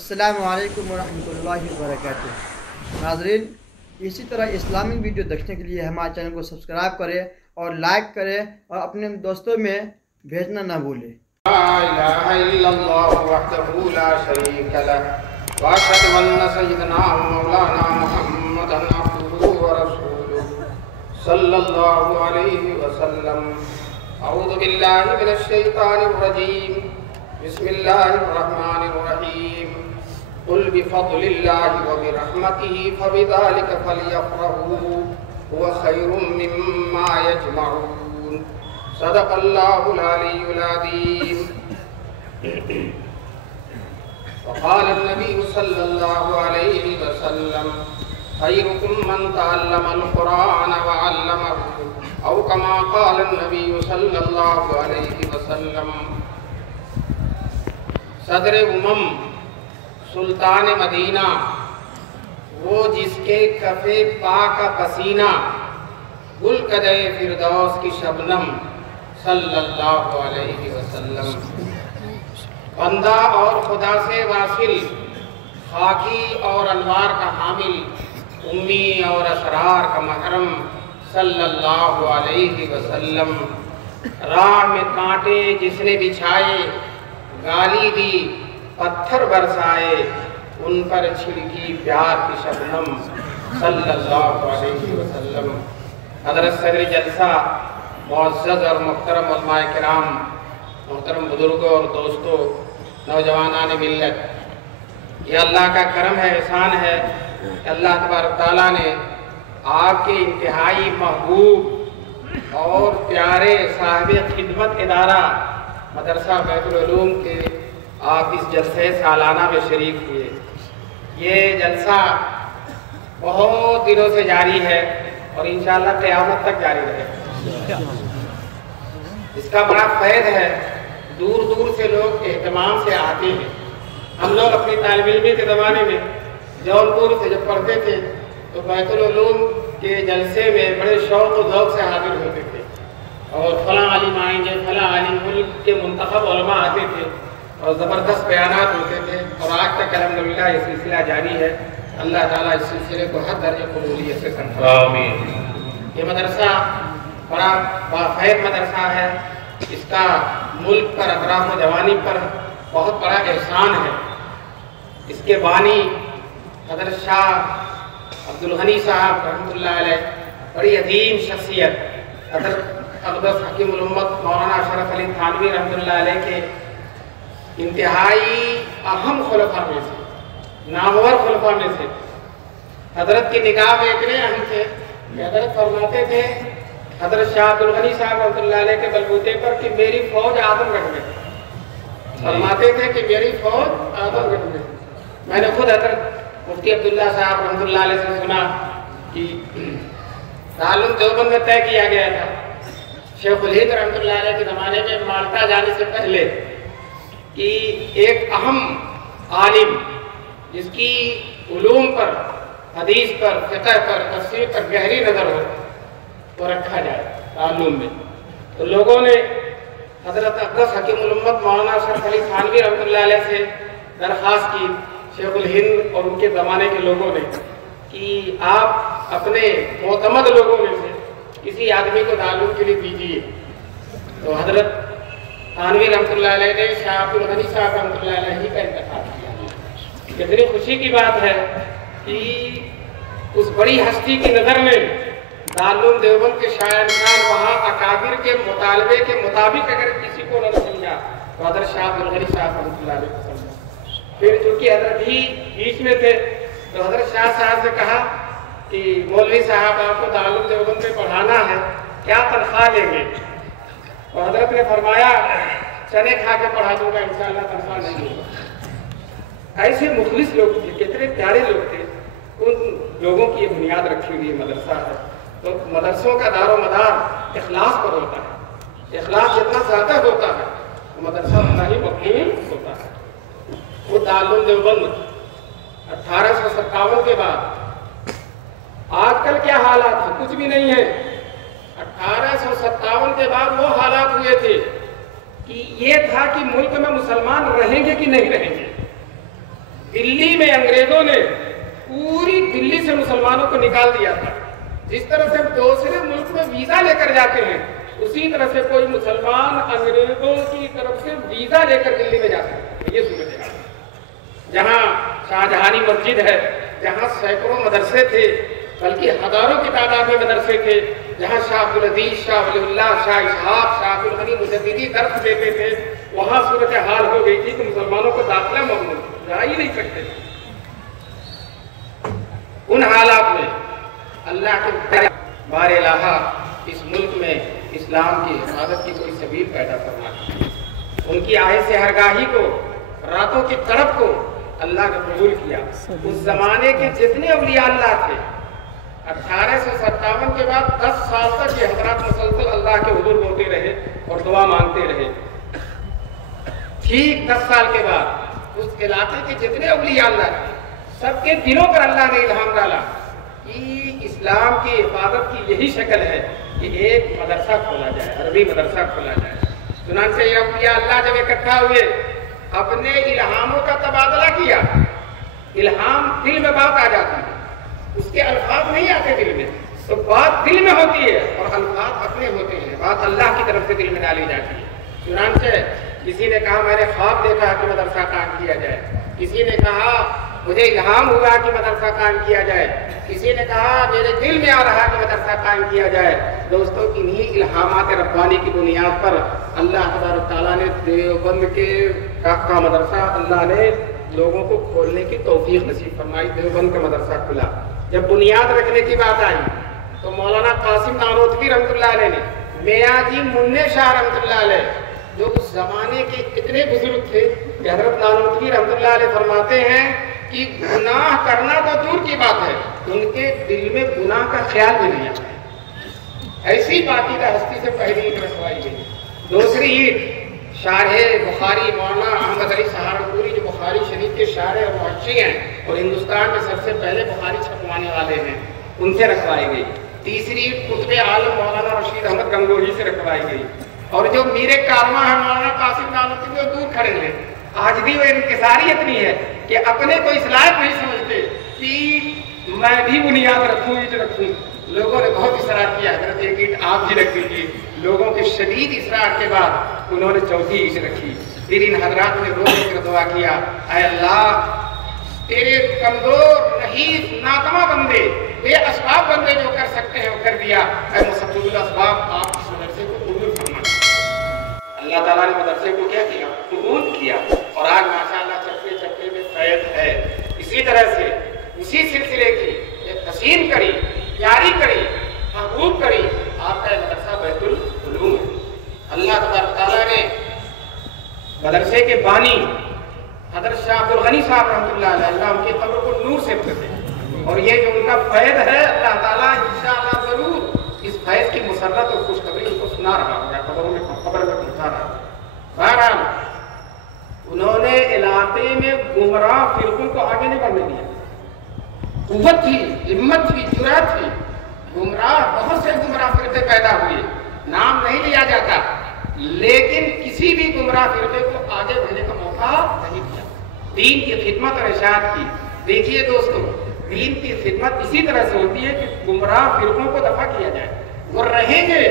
السلام علیکم ورحمۃ اللہ وبرکاتہ۔ ناظرین، اسی طرح اسلامک ویڈیو دیکھنے کے لیے ہمارے چینل کو سبسکرائب کریں اور لائک کریں اور اپنے دوستوں میں بھیجنا نہ بھولیں۔ لا الہ الا اللہ وحدہ لا شریک لہ واشہد ان سیدنا مولانا محمد عبدہ ورسولہ صلی اللہ علیہ وسلم۔ اعوذ باللہ من الشیطان الرجیم، بسم اللہ الرحمن الرحیم۔ قل بفضل اللہ وبرحمتہ فبذلک فلیفرحوا هو خیر مما یجمعون۔ صدق اللہ العلی العظیم۔ وقال النبی صلی اللہ علیہ وسلم خیرکم من تعلم القرآن وعلمہ، او کما قال النبی صلی اللہ علیہ وسلم۔ صدر امم، سلطان مدینہ، وہ جس کے کف پا کا پسینہ گل قدے فردوس کی شبنم صلی اللہ علیہ وسلم۔ بندہ اور خدا سے واصل، خاکی اور انوار کا حامل، امی اور اسرار کا محرم صلی اللہ علیہ وسلم۔ راہ میں کانٹے جس نے بچھائے، گالی دی پتھر برسائے، ان پر چھڑکی پیار کی شبنم صلی اللہ علیہ وسلم۔ حضرت صدر جلسہ، معزز اور محترم علماء کرام، محترم بزرگوں اور دوستوں، نوجوانان ملت، یہ اللہ کا کرم ہے، احسان ہے کہ اللہ تبارک تعالیٰ نے آپ کے انتہائی محبوب اور پیارے صاحب خدمت ادارہ مدرسہ بیت العلوم کے آپ اس جلسے سالانہ میں شریک ہوئے۔ یہ جلسہ بہت دنوں سے جاری ہے اور انشاءاللہ قیامت تک جاری رہے گا۔ اس کا بڑا فیض ہے، دور دور سے لوگ اہتمام سے آتے ہیں۔ ہم لوگ اپنی طالب علمی کے زمانے میں جونپور سے جب پڑھتے تھے تو بیت العلوم کے جلسے میں بڑے شوق و ذوق سے حاضر ہوتے تھے، اور فلاں عالم آئیں گے، فلاں عالم، ملک کے منتخب علماء آتے تھے اور زبردست بیانات ہوتے تھے، اور آج تک الحمدللہ یہ سلسلہ جاری ہے۔ اللہ تعالیٰ اس سلسلے کو ہر درجے قبولیت سے سنبھالے۔ آمین۔ یہ مدرسہ بڑا باخیر مدرسہ ہے، اس کا ملک پر، اطراف و جوانی پر بہت بڑا احسان ہے۔ اس کے بانی حضرت شاہ عبدالغنی صاحب رحمۃ اللہ علیہ، بڑی عظیم شخصیت، حضرت اقدس حکیم الامت مولانا اشرف علی تھانوی رحمۃ اللہ علیہ کے انتہائی اہم خلفاء میں سے، نامور خلفاء میں سے۔ حضرت کی نگاہ میں اتنے اہم تھے کہ حضرت فرماتے تھے حضرت شاہ عبدالغنی صاحب رحمۃ اللہ علیہ کے بلبوتے پر کہ میری فوج اعظم گڑھ میں، فرماتے تھے کہ میری فوج اعظم گڑھ میں۔ میں نے خود حضرت مفتی عبداللہ صاحب رحمۃ اللہ علیہ سے سنا کہ تعلق دیوبند میں طے کیا گیا تھا شیخ الہند رحمۃ اللہ علیہ کے زمانے میں مالٹا جانے سے پہلے کہ ایک اہم عالم جس کی علوم پر، حدیث پر، فقہ پر، تفسیر پر گہری نظر ہو تو رکھا جائے تعلم میں۔ تو لوگوں نے حضرت اقدس حکیم الامت مولانا اشرف علی تھانوی رحمۃ اللہ علیہ سے درخواست کی، شیخ الہند اور ان کے زمانے کے لوگوں نے، کہ آپ اپنے معتمد لوگوں میں سے کسی آدمی کو تعلق کے لیے دیجیے۔ تو حضرت تھانوی رحمۃ اللہ علیہ نے شاہ عبدالغنی صاحب رحمۃ اللہ علیہ کا انتخاب کیا۔ کتنی خوشی کی بات ہے کہ اس بڑی ہستی کی نظر میں دارالعلوم دیوبند کے شاعر انسان وہاں اکابر کے مطالبے کے مطابق اگر کسی کو نہ سمجھا تو حضرت شاہ عبدالغنی صاحب رحمۃ اللہ علیہ کو سمجھا۔ پھر چونکہ حضرت ہی بیچ میں تھے تو حضرت شاہ صاحب سے کہا کہ مولوی صاحب آپ کو دارالعلوم دیوبند میں پڑھانا ہے، کیا تنخواہ لیں گے؟ تو حضرت نے فرمایا چنے کھا کے پڑھا دوں گا، انشاءاللہ تنخواہ نہیں لوں گا۔ ایسے مخلص لوگ تھے، کتنے پیارے لوگ تھے، ان لوگوں کی یہ بنیاد رکھی ہوئی مدرسہ ہے۔ تو مدرسوں کا دار و مدار اخلاص پر ہوتا ہے، اخلاص جتنا زیادہ ہوتا ہے تو مدرسہ اتنا ہی مقبول ہوتا ہے۔ وہ دارالعلوم دیوبند 1857 کے بعد، آج کل کیا حالات ہیں؟ کچھ بھی نہیں ہے۔ 1857 کے بعد وہ حالات ہوئے تھے کہ یہ تھا کہ ملک میں مسلمان رہیں گے کہ نہیں رہیں گے۔ दिल्ली में अंग्रेजों ने पूरी दिल्ली से मुसलमानों को निकाल दिया था। जिस तरह से दूसरे मुल्क में वीजा लेकर जाते हैं, उसी तरह से कोई मुसलमान अंग्रेजों की तरफ से वीजा लेकर दिल्ली में जाते हैं। ये सूरत है। जहाँ शाहजहानी मस्जिद है, जहाँ सैकड़ों मदरसे थे, बल्कि हजारों की तादाद में मदरसे थे, जहाँ शाह अब्दुल अजीज, शाह वलीउल्लाह, शाह इसहाक, शाह अब्दुल गनी मुजद्दिदी दर्स देते थे, वहाँ सूरत हाल हो गई थी कि मुसलमानों को दाखिला ममनू, जा ही नहीं सकते थे। उन हालात में अल्लाह के बारे इलाहा इस मुल्क में इस्लाम की हिफाजत की कोई सबील पैदा करना, उनकी आहे से हरगाही को, रातों की तड़प को अल्लाह ने कबूल किया। उस जमाने के जितने औलिया अल्लाह थे, 1857 के बाद 10 साल तक ये हजरात मुसलसल अल्लाह के हुजूर बोलते रहे और दुआ मांगते रहे। ठीक 10 साल के बाद उस इलाके के जितने औलिया अल्लाह थे, सबके दिलों पर अल्लाह ने इल्हाम डाला कि इस्लाम की हिफाजत की यही शक्ल है कि एक मदरसा खोला जाए, अरबी मदरसा खोला जाए। चुनांचे ये औलिया अल्लाह जब इकट्ठा हुए, अपने इल्हामों का तबादला किया। इल्हाम दिल में बात आ जाती है, उसके अल्फाज नहीं आते दिल में, तो बात दिल में होती है और अल्फाज अपने होते हैं, बात अल्लाह की तरफ से दिल में डाली जाती है। चुनांचे किसी ने कहा मैंने ख्वाब देखा कि मदरसा कायम किया जाए, किसी ने कहा मुझे इल्हाम हुआ कि मदरसा कायम किया जाए, किसी ने कहा मेरे दिल में आ रहा कि मदरसा कायम किया जाए। दोस्तों, इन्हीं इल्हामात रब्बानी की बुनियाद पर अल्लाह तबारक तआला ने देवबंद के का मदरसा अल्लाह ने लोगों को खोलने की तौफीक नसीब फरमाई। देवबंद का मदरसा खुला। जब बुनियाद रखने की बात आई तो मौलाना कासिम नानोतवी रहमतुल्लाह अलैह ने, मियाजी मुन्ने शाह रहमतुल्लाह अलैह, जो उस जमाने के इतने बुजुर्ग थे कि हजरत नानोतवी रहमतुल्लाह अलैह फरमाते हैं कि गुनाह करना तो दूर की बात है, उनके दिल में गुनाह का ख्याल भी नहीं आता। ऐसी पाकीज़ा हस्ती से पहली ईद रखवाई गई। दूसरी ईद शारे बुखारी मौलाना अहमद अली सहारनपुरी, जो बुखारी शरीफ के शारे और मुहज्जी हैं और हिंदुस्तान में सबसे पहले बुखारी छपवाने वाले हैं, उनसे रखवाई गई। तीसरी ईद कुतुब आलम मौलाना रशीद अहमद गंगोही से रखवाई गई। और जो मीरे कारवां है मौलाना कासिम नानोतवी, वो दूर खड़े हैं। आज भी वो इंकिसारी इतनी है कि अपने को इस लायक नहीं समझते कि मैं भी बुनियाद रखूं, ईद रखूं। लोगों ने बहुत इसरार किया, हजरत एक ईद आप भी रख दीजिए। लोगों के शदीद इसरार के बाद उन्होंने चौथी ईद रखी। फिर इन हजरात ने रो कर दुआ किया, ऐ अल्लाह तेरे कमजोर नहीस नाकमा बंदे, बेअसबाब बंदे जो कर सकते हैं वो कर दिया। ऐ मुसब्बिबुल असबाब, आप इस मदरसे को कबूल फरमा। अल्लाह ताला ने मदरसे को क्या किया? कबूल किया। और आज माशाअल्लाह चप्पे चप्पे में फैज़ है। इसी तरह से उसी सिलसिले की एक हसीन कड़ी, प्यारी कड़ी, महबूब कड़ी आपका मदरसा बैतुल उलूम है। अल्लाह तबारक तआला ने मदरसे के बानी हज़रत शाह अब्दुल गनी साहब रहमतुल्लाह अलैह, अल्लाह उनकी कब्र को नूर से भरे। और ये जो उनका फैज़ है, अल्लाह ताला इंशाअल्लाह जरूर इस फैज़ की मुसर्रत और खुशखबरी उनको सुना रहा होगा, खबरों में खबर में पहुंचा रहा है। बहरहाल उन्होंने इलाके में गुमराह फिरकों को आगे नहीं बढ़ने दिया। कुव्वत थी, हिम्मत थी, जुर्रत थी। गुमराह बहुत से गुमराह फिरके पैदा हुए, नाम नहीं लिया जाता, लेकिन किसी भी गुमराह फिरके को आगे बढ़ने का मौका नहीं दिया। दीन की खिदमत और इशाअत की। देखिए दोस्तों, दीन की खिदमत इसी तरह से होती है कि गुमराह फिरकों को दफा किया जाए। वो रहेंगे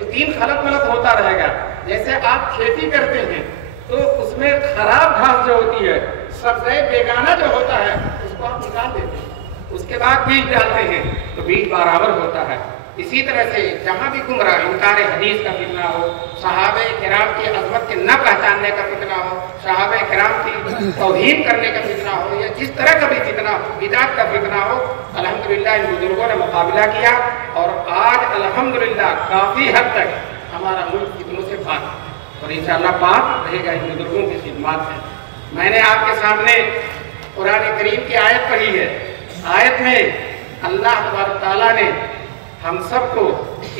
तो दीन खलत मलत होता रहेगा। जैसे आप खेती करते हैं तो उसमें खराब घास जो होती है, सबसे बेगाना जो होता है, उसको आप निकाल देते हैं, उसके बाद बीज डालते हैं तो बीज बराबर होता है। इसी तरह से जहाँ भी गुमराह, इनकार हदीस का फितना हो, सहाबे किराम की अजमत के न पहचानने का फितना हो, सहाबे किराम की तौहीन करने का फितना हो, या जिस तरह का भी फितना हो, बिदात का फितना हो, अल्हम्दुलिल्लाह इन बुजुर्गों ने मुकाबला किया। और आज अल्हम्दुलिल्लाह काफ़ी हद तक हमारा मुल्क फितनों से पाक, और इंशाअल्लाह पाक रहेगा इन बुजुर्गों की खिदमत है। मैंने आपके सामने कुरान करीम की आयत पढ़ी है। आयत में अल्लाह तबारक तआला ने हम सबको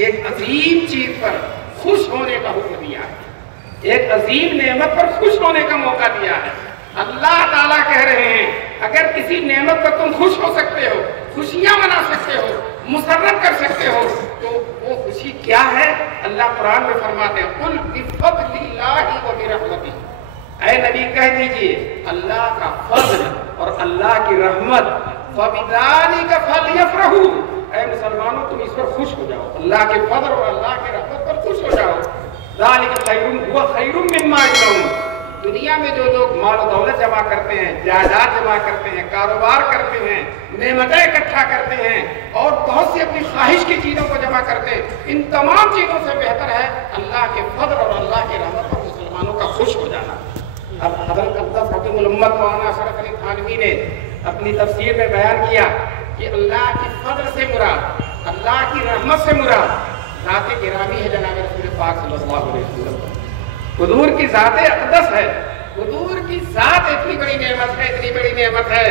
एक अजीम चीज पर खुश होने का हुक्म दिया है, एक अजीम नेमत पर खुश होने का मौका दिया है। अल्लाह ताला कह रहे हैं, अगर किसी नेमत पर तुम खुश हो सकते हो, खुशियां मना सकते हो, मुसर्रत कर सकते हो, तो वो खुशी क्या है? अल्लाह कुरान में फरमाते हैं, कुल बिफज़लिल्लाहि व बिरहमतिही, ऐ नबी कह दीजिए अल्लाह का फज़ल और اللہ کی رحمت فَبِذَلِكَ فَلْيَفْرَحُوا، اے مسلمانوں تم اس پر خوش ہو جاؤ، اللہ کے فضل اور اللہ کی رحمت پر خوش ہو جاؤ۔ ذَلِكَ خَيْرٌ هُوَ خَيْرٌ مِّمَّا يَجْمَعُونَ، دنیا میں جو لوگ مال و دولت جمع کرتے ہیں، جائیداد جمع کرتے ہیں، کاروبار کرتے ہیں، نعمتیں اکٹھا کرتے ہیں اور بہت سی اپنی خواہش کی چیزوں کو جمع کرتے ہیں، ان تمام چیزوں سے بہتر ہے اللہ کے فضل اور اللہ کی رحمت پر مسلمانوں کا خوش ہو جانا۔ اب حضرت اقدس حکیم الامت مولانا اشرف علی تھانوی نے اپنی تفسیر میں بیان کیا کہ اللہ کی فضل سے مراد، اللہ کی رحمت سے مراد ذات گرامی ہے جناب رسول پاک صلی اللہ علیہ وسلم، حضور کی ذات اقدس ہے، حضور کی ذات اتنی بڑی نعمت ہے، اتنی بڑی نعمت ہے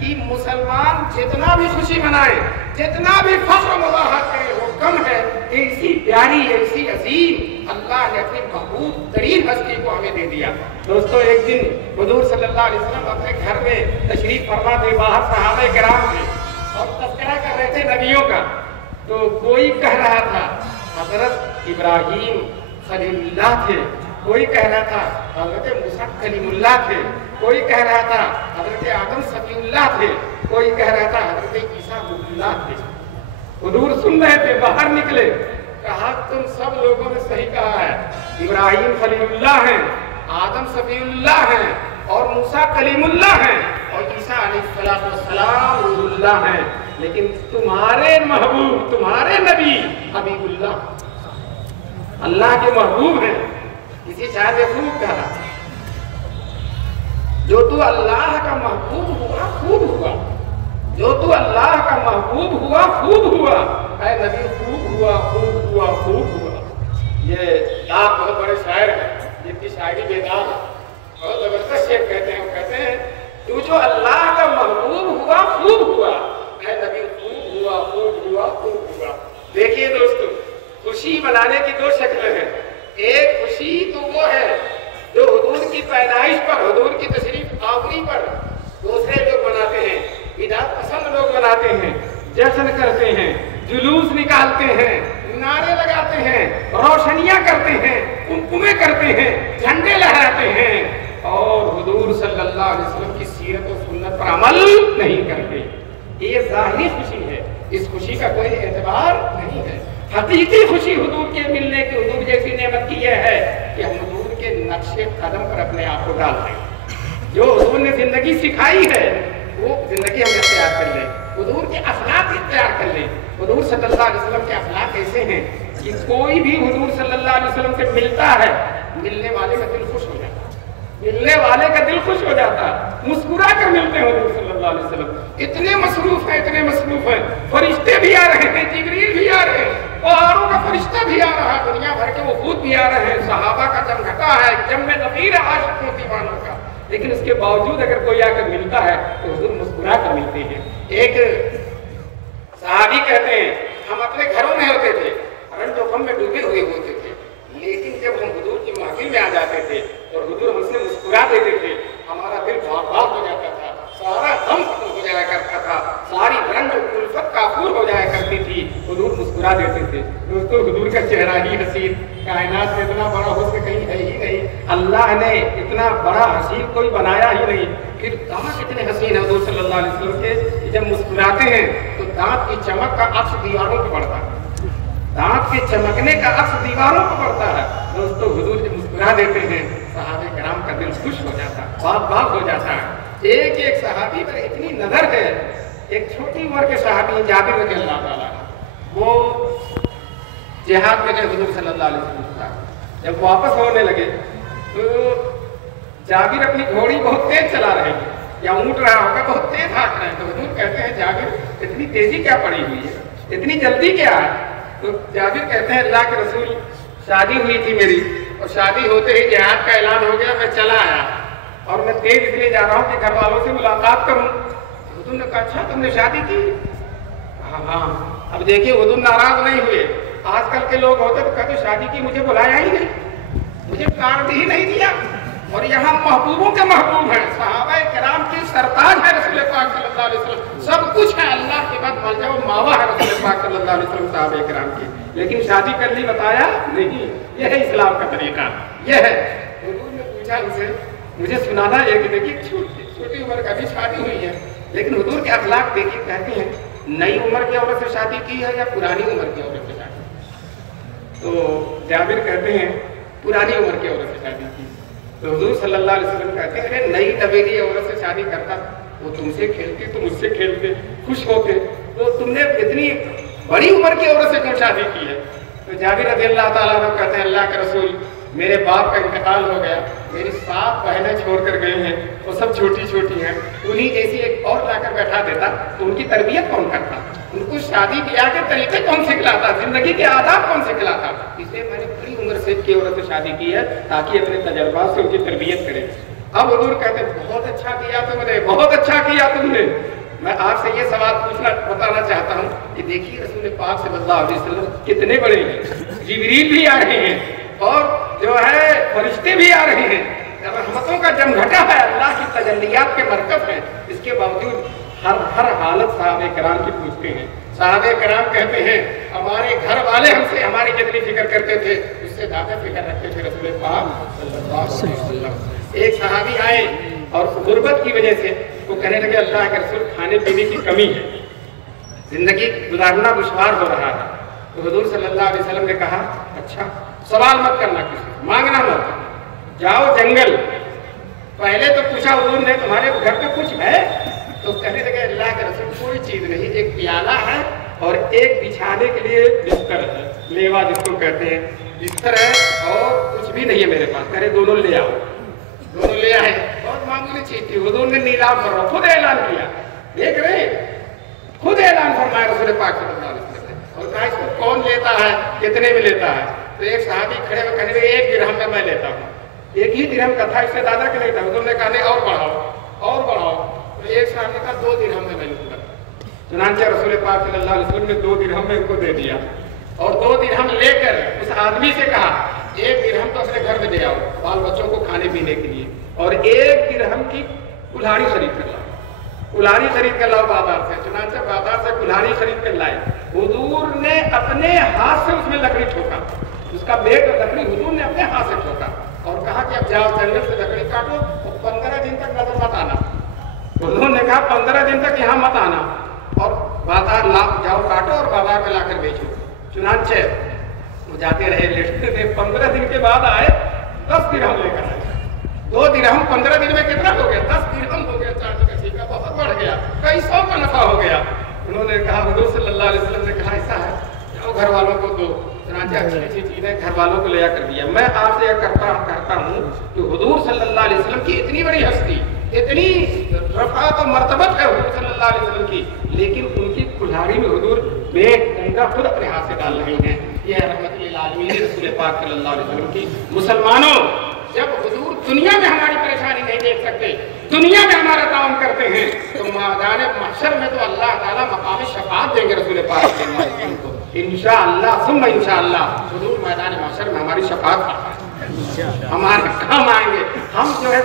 کہ مسلمان جتنا بھی خوشی منائے، جتنا بھی فخر و مباحت کرے وہ کم ہے کہ اسی پیاری، اسی عظیم اللہ نے اپنی محبوب ترین ہستی کو ہمیں دے دیا۔ دوستو ایک دن حضور صلی اللہ علیہ وسلم اپنے گھر میں تشریف فرما تھے، باہر صحابہ کرام تھے اور تذکرہ کر رہے تھے نبیوں کا، تو کوئی کہہ رہا تھا حضرت ابراہیم خلیل اللہ تھے، کوئی کہہ رہا تھا حضرت موسیٰ کلیم اللہ تھے، کوئی کہہ رہا تھا حضرت آدم صفی اللہ تھے، کوئی کہہ رہا تھا حضرت عیسیٰ روح اللہ تھے۔ حضور سن رہے تھے، باہر نکلے، کہا تم سب لوگوں نے صحیح کہا ہے، ابراہیم خلیل اللہ ہیں، آدم صفی اللہ ہیں اور موسیٰ کلیم اللہ ہیں اور عیسیٰ علیہ السلام روح اللہ ہیں، لیکن تمہارے محبوب، تمہارے نبی حبیب اللہ، اللہ کے محبوب ہیں۔ کسی شاعر نے خوب کہا جو تو اللہ کا محبوب ہوا خوب ہوا، جو تو اللہ کا محبوب ہوا خوب ہوا، اے نبی خوب ہوا، خوب ہوا، خوب ہوا۔ یہ آپ بہت بڑے شاعر ہیں جن کی شاعری بیدار بہت زبردست شعر کہتے ہیں، وہ کہتے ہیں تو جو اللہ کا محبوب ہوا خوب ہوا، اے نبی خوب ہوا، خوب ہوا، خوب ہوا۔ دیکھیے دوستو، خوشی منانے کی دو شکلیں ہیں، ایک خوشی تو وہ ہے جو حضور کی پیدائش پر، حضور کی تشریف آوری پر دوسرے لوگ مناتے ہیں، بدعت پسند لوگ مناتے ہیں، جشن کرتے ہیں، جلوس نکالتے ہیں، نعرے لگاتے ہیں، روشنیاں کرتے ہیں، کمکمے کرتے ہیں، جھنڈے لہراتے ہیں اور حضور صلی اللہ علیہ وسلم کی سیرت و سنت پر عمل نہیں کرتے۔ یہ ظاہری خوشی ہے، اس خوشی کا کوئی اعتبار نہیں ہے۔ حقیقی خوشی حضور کے ملنے کی، حضور جیسی نعمت کی یہ ہے کہ ہم حضور کے نقش قدم پر اپنے آپ کو ڈال دیں، جو حضور نے زندگی سکھائی ہے وہ زندگی ہم اختیار کر لیں، حضور کے اخلاق اختیار کر لیں۔ حضور صلی اللہ علیہ وسلم کے اخلاق ایسے ہیں کہ کوئی بھی حضور صلی اللہ علیہ وسلم سے ملتا ہے، ملنے والے کا دل خوش ہو جاتا ہے، ملنے والے کا دل خوش ہو جاتا ہے، مسکرا کر ملتے ہیں حضور صلی اللہ علیہ وسلم۔ اتنے مصروف ہیں، اتنے مصروف ہیں، فرشتے بھی آ رہے ہیں، جبریل بھی آ رہے ہیں، پہاڑوں کا فرشتہ بھی آ رہا ہے، دنیا بھر کے وفود بھی آ رہے ہیں، صحابہ کا جمگھٹا ہے، جم میں غفیر عاشقوں دیوانوں کا، لیکن اس کے باوجود اگر کوئی آ کر ملتا ہے تو حضور مسکرا کر ملتے ہیں۔ ایک صحابی کہتے ہیں ہم اپنے گھروں میں ہوتے تھے، رنج و غم میں ڈوبے ہوئے ہوتے تھے، لیکن جب ہم حضور کی محفل میں آ جاتے تھے اور حضور ہم سے مسکرا دیتے تھے، ہمارا دل بھاگ بھاگ ہو جاتا تھا، سارا غم ختم ہو جایا کرتا تھا، ساری رنج و الفت کافور ہو جایا کرتی تھی، حضور مسکرا دیتے تھے۔ دوستو حضور کا چہرہ ہی حسین، کائنات میں اتنا بڑا حسن کہیں ہے ہی نہیں، اللہ نے اتنا بڑا حسین کوئی بنایا ہی نہیں۔ پھر دانت اتنے حسین ہیں حضور صلی اللہ علیہ وسلم کے کہ جب مسکراتے ہیں تو دانت کی چمک کا عکس دیواروں پہ پڑتا ہے، دانت کے چمکنے کا عکس دیواروں پہ پڑتا ہے۔ دوستو حضور جب مسکرا دیتے ہیں صحابہ کرام کا دل خوش ہو جاتا ہے، باغ باغ ہو جاتا ہے۔ ایک ایک صحابی پر اتنی نظر ہے، ایک چھوٹی عمر کے صحابی جابر رضی اللہ تعالیٰ، وہ جہاد میں گئے حضور صلی اللہ علیہ وسلم کا، جب واپس ہونے لگے تو جابر اپنی گھوڑی بہت تیز چلا رہے ہیں یا اونٹ رہا ہوگا بہت تیز ہانک رہے ہیں، تو حضور کہتے ہیں جابر اتنی تیزی کیا پڑی ہوئی ہے، اتنی جلدی کیا ہے؟ تو جابر کہتے ہیں اللہ کے رسول شادی ہوئی تھی میری اور شادی ہوتے ہی جہاد کا اعلان ہو گیا، میں چلا آیا اور میں تیز اس لیے جا رہا ہوں کہ گھر والوں سے ملاقات کروں۔ حضور نے کہا اچھا تم نے شادی کی؟ ہاں۔ اب دیکھیے حضور ناراض نہیں ہوئے، آج کل کے لوگ ہوتے تو کہتے شادی کی، مجھے بلایا ہی نہیں، مجھے کارڈ ہی نہیں دیا، اور یہاں محبوبوں کے محبوب ہیں، صحابہ کرام کی سرتاج ہے رسول پاک صلی اللہ علیہ وسلم، سب کچھ ہے، اللہ کے بعد ملجا و ماوا ہے رسول پاک صلی اللہ علیہ وسلم صحابہ کرام کی، لیکن شادی کر لی بتایا نہیں۔ یہ ہے اسلام کا طریقہ، یہ ہے۔ حضور نے پوچھا ان سے، مجھے سنانا ایک دیکھیے چھوٹی छोटी उम्र का भी शादी हुई है, लेकिन हुजूर के अखलाक देखिए, कहते हैं नई उम्र की औरत से शादी की है या पुरानी उम्र की औरत से शादी? तो जाबिर कहते हैं पुरानी उम्र की औरत से शादी की। तो हुजूर सल्लल्लाहु अलैहि वसल्लम कहते हैं अरे नई तबेली औरत से शादी करता, वो तुमसे खेलती, तुम उससे खेलते, खुश होते, तो तुमने इतनी बड़ी उम्र की औरत से क्यों शादी की है? तो जाबिर रज़ी अल्लाह ताला अन्हु कहते हैं अल्लाह के रसूल, मेरे बाप का इंतकाल हो गया, मेरी 7 बहनें छोड़ कर गए हैं, वो सब छोटी छोटी हैं, उन्हीं जैसी एक और लाकर बैठा देता तो उनकी तरबियत कौन करता? उनको शादी ब्याह के तरीके कौन सिखलाता? जिंदगी के आदाब कौन सिखलाता? इसलिए मैंने बड़ी उम्र से की औरत से शादी की है ताकि अपने तजर्बा से उनकी तरबियत करे। अब हुजूर कहते बहुत अच्छा किया तुमने, बहुत अच्छा किया तुमने। मैं आपसे ये सवाल बताना चाहता हूँ कि देखिए रसूल पाक सल्लल्लाहु अलैहि वसल्लम कितने बड़े हैं, जिब्रील भी आ रहे हैं और जो है फरिश्ते भी आ रहे हैं, रहमतों का जमघटा है, अल्लाह की तजल्लियात के मरकज़ है। इसके बावजूद हर हालत सहाबे कराम की पूछते हैं। सहाबे कराम कहते हैं हमारे घर वाले हमसे हमारी जितनी फिक्र करते थे उससे ज्यादा फिक्र रखते थे रसूल पाक सल्लल्लाहु अलैहि वसल्लम। एक सहाबी आए और गुर्बत की वजह से वो कहने लगे अल्लाह के रसूल खाने पीने की कमी है, जिंदगी गुजारना दुश्वार हो रहा है। तो हुजूर सल्लल्लाहु अलैहि वसल्लम ने कहा अच्छा सवाल मत करना, किसी मांगना मत, जाओ जंगल। पहले तो पूछा हुजूर ने तुम्हारे घर पे कुछ है? तो कहने लगे अल्लाह के रसूल कोई चीज नहीं, एक प्याला है और एक बिछाने के लिए बिस्तर है, लेवा जिसको कहते हैं, बिस्तर है और कुछ भी नहीं है मेरे पास। कह रहे दोनों ले आओ। दोनों ले आए, बहुत मामूली चीज थी। हुजूर ने नीलाम कर खुद ऐलान किया, देख रहे खुद ऐलान फरमाया रसूल पाक सल्लल्लाहु अलैहि वसल्लम और कहा इसको कौन लेता है, कितने में लेता है? तो एक सहाबी खड़े हुए कहने लगे 1 दिरहम में मैं लेता हूँ। 1 ही दिरहम का था, इससे ज्यादा का नहीं था। हुजूर ने कहा नहीं और बढ़ाओ और बढ़ाओ। तो एक सहाबी का 2 दिरहम में मैं लूंगा। चुनांचे रसूल पाक सल्लल्लाहु अलैहि वसल्लम ने 2 दिरहम में उनको दे दिया और 2 दिरहम लेकर उस आदमी से कहा 1 दिरहम तो अपने घर में दे आओ बाल बच्चों को खाने पीने के लिए, और 1 दिरहम की कुल्हाड़ी खरीद कर लाओ। कुल्हाड़ी खरीद कर लाओ बाजार से। चुनांचे बाजार से कुल्हाड़ी खरीद कर लाए। हुजूर ने अपने हाथ से उसमें लकड़ी ठोका, उसका बेग लकड़ी हुजूर ने अपने हाथ से ठोका और कहा कि अब जाओ जंगल से लकड़ी काटो और 15 दिन तक नजर मत आना। हुजूर ने कहा 15 दिन तक यहाँ मत आना और बाजार ला जाओ काटो और बाजार में लाकर बेचो। चुनांचे वो जाते रहे, लेटते थे। 15 दिन के बाद आए, 10 दिरहम लेकर आए। 2 दिरहम 15 दिन में कितना हो गया? 10 दिरहम हो गया। चार्ज का सिक्का बहुत बढ़ गया, कई 100 का नफा हो गया। उन्होंने कहा हुजूर सल्लल्लाहु अलैहि वसल्लम ने कहा ऐसा है जाओ घर वालों को दो। चुनांचे अच्छी अच्छी चीजें घर वालों को ले आकर दिया। मैं आपसे यह कहता हूँ कि हुजूर सल्लल्लाहु अलैहि वसल्लम की इतनी बड़ी हस्ती, इतनी रफ़ात और मर्तबत है हुजूर सल्लल्लाहु अलैहि वसल्लम की, लेकिन उनकी कुल्हाड़ी में हुजूर बेग गंगा खुद अपने हाथ से डाल रहे हैं। यह रहमत लिल आलमीन रसूल पाक सल्लल्लाहु अलैहि वसल्लम की। मुसलमानों, जब हुजूर दुनिया में हमारी परेशानी नहीं देख सकते, दुनिया में हमारा काम करते हैं, तो मैदान महशर में तो अल्लाह ताला मकाम शफाअत देंगे रसूल पाक सल्लल्लाहु अलैहि वसल्म को। इंशाअल्लाह सुम्मा इंशाअल्लाह हुजूर मैदान महशर में हमारी शफाअत हमारे काम आएंगे। हम जो है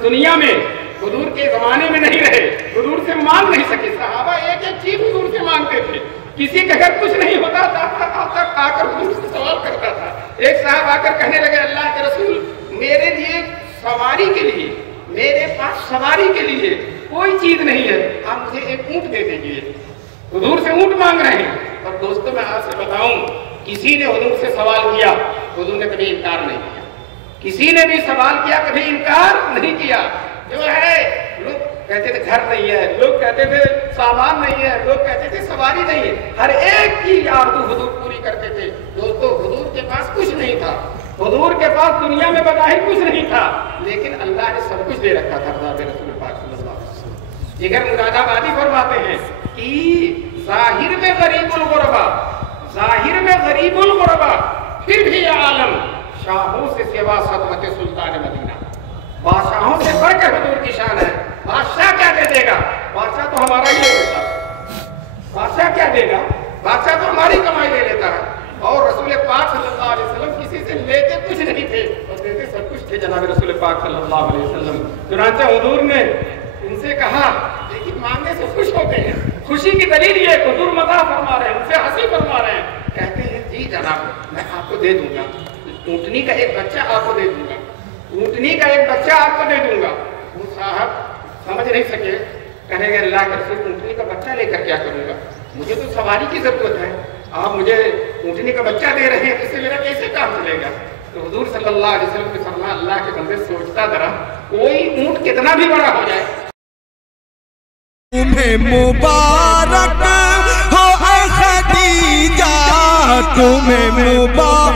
दुनिया में हुजूर के जमाने में नहीं रहे, हुजूर से मांग नहीं सके। सहाबा एक एक चीज हुजूर से मांगते थे। किसी के घर कुछ नहीं होता था, आकर हुजूर से सवाल करता था। एक साहब आकर कहने लगे अल्लाह के रसूल मेरे लिए सवारी के लिए, मेरे पास सवारी के लिए कोई चीज नहीं है, आप मुझे एक ऊंट दे दीजिए। हुजूर से ऊंट मांग रहे हैं। और दोस्तों मैं आपसे बताऊं, किसी ने हुजूर से सवाल किया, हुजूर ने कभी इनकार नहीं किया। किसी ने भी सवाल किया, कभी इनकार नहीं किया। जो है लोग कहते थे घर नहीं है, लोग कहते थे सामान नहीं है, लोग कहते थे सवारी नहीं है, हर एक की आरज़ू हुजूर पूरी करते थे। दोस्तों हुजूर के पास कुछ नहीं था, हुजूर के पास दुनिया में बज़ाहिर कुछ नहीं था, लेकिन अल्लाह ने सब कुछ दे रखा था। रसूल पाक सल्लल्लाहु अलैहि वसल्लम जिगर मुरादाबादी फरमाते हैं कि ज़ाहिर में गरीबुल गुरबा, ज़ाहिर में गरीबुल गुरबा, फिर भी आलम शाहों से सिवा सदमत सुल्तान मदीना। बादशाहों से बढ़कर हुजूर की शान है। बादशाह क्या दे देगा? बादशाह तो हमारा ही ले लेता है। बादशाह क्या देगा? बादशाह तो हमारी कमाई ले लेता है। और रसूल पाक सल्लल्लाहु अलैहि वसल्लम किसी से लेते कुछ नहीं थे और देते सब कुछ थे जनाब रसूल पाक सल्लल्लाहु अलैहि वसल्लम। चुनांचे हुजूर ने इनसे कहा, लेकिन मांगने से खुश होते हैं। खुशी की दलील ये हुजूर मज़ाह फरमा रहे हैं, उनसे हंसी फरमा रहे हैं। कहते हैं जी जनाब मैं आपको दे दूंगा, ऊँटनी का एक बच्चा आपको दे दूंगा, ऊँटनी का एक बच्चा आपको दे दूंगा। वो साहब समझ नहीं सके, कहेंगे अल्लाह के रसूल ऊँटनी का बच्चा लेकर क्या करूँगा, मुझे तो सवारी की ज़रूरत है, आप मुझे ऊँटनी का बच्चा दे रहे हैं, इससे मेरा कैसे काम चलेगा। तो हुजूर सल्लल्लाहु अलैहि वसल्लम ने फरमाया, अल्लाह के बंदे सोचता जरा, कोई ऊँट कितना भी बड़ा हो जाए, तुम्हें मुबारक हो खदीजा, तुम्हें मुबारक